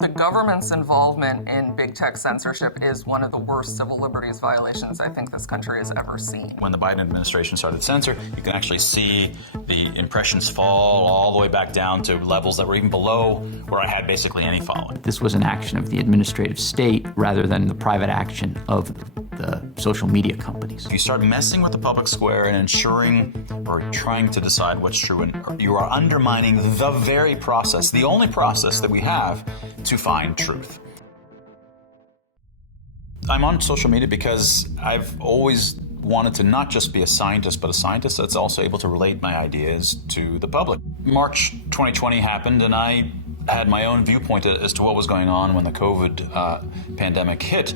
The government's involvement in big tech censorship is one of the worst civil liberties violations I think this country has ever seen. When the Biden administration started to censor, you can actually see the impressions fall all the way back down to levels that were even below where I had basically any following. This was an action of the administrative state rather than the private action of the social media companies. You start messing with the public square and ensuring or trying to decide what's true, and you are undermining the very process, the only process that we have to find truth. I'm on social media because I've always wanted to not just be a scientist, but a scientist that's also able to relate my ideas to the public. March 2020 happened, and I had my own viewpoint as to what was going on when the COVID pandemic hit.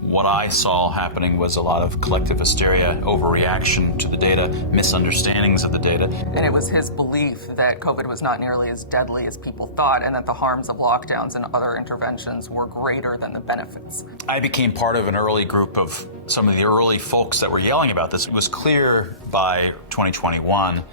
What I saw happening was a lot of collective hysteria, overreaction to the data, misunderstandings of the data. And it was his belief that COVID was not nearly as deadly as people thought, and that the harms of lockdowns and other interventions were greater than the benefits. I became part of an early group of some of the early folks that were yelling about this. It was clear by 2021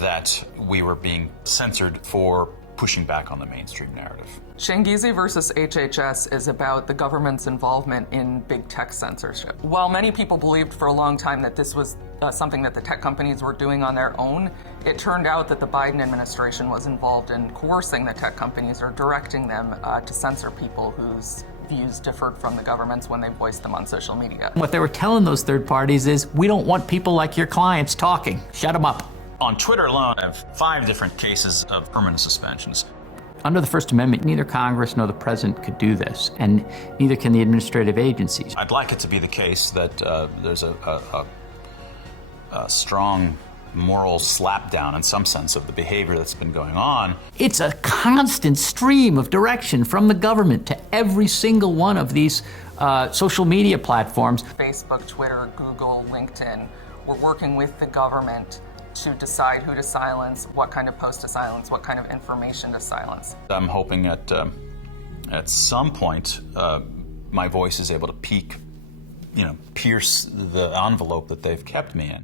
that we were being censored for pushing back on the mainstream narrative. Shangizi versus HHS is about the government's involvement in big tech censorship. While many people believed for a long time that this was something that the tech companies were doing on their own, it turned out that the Biden administration was involved in coercing the tech companies or directing them to censor people whose views differed from the government's when they voiced them on social media. What they were telling those third parties is, we don't want people like your clients talking. Shut them up. On Twitter alone, I have 5 different cases of permanent suspensions. Under the First Amendment, neither Congress nor the President could do this, and neither can the administrative agencies. I'd like it to be the case that there's a strong moral slapdown in some sense of the behavior that's been going on. It's a constant stream of direction from the government to every single one of these social media platforms. Facebook, Twitter, Google, LinkedIn were working with the government to decide who to silence, what kind of post to silence, what kind of information to silence. I'm hoping at some point my voice is able to pierce the envelope that they've kept me in.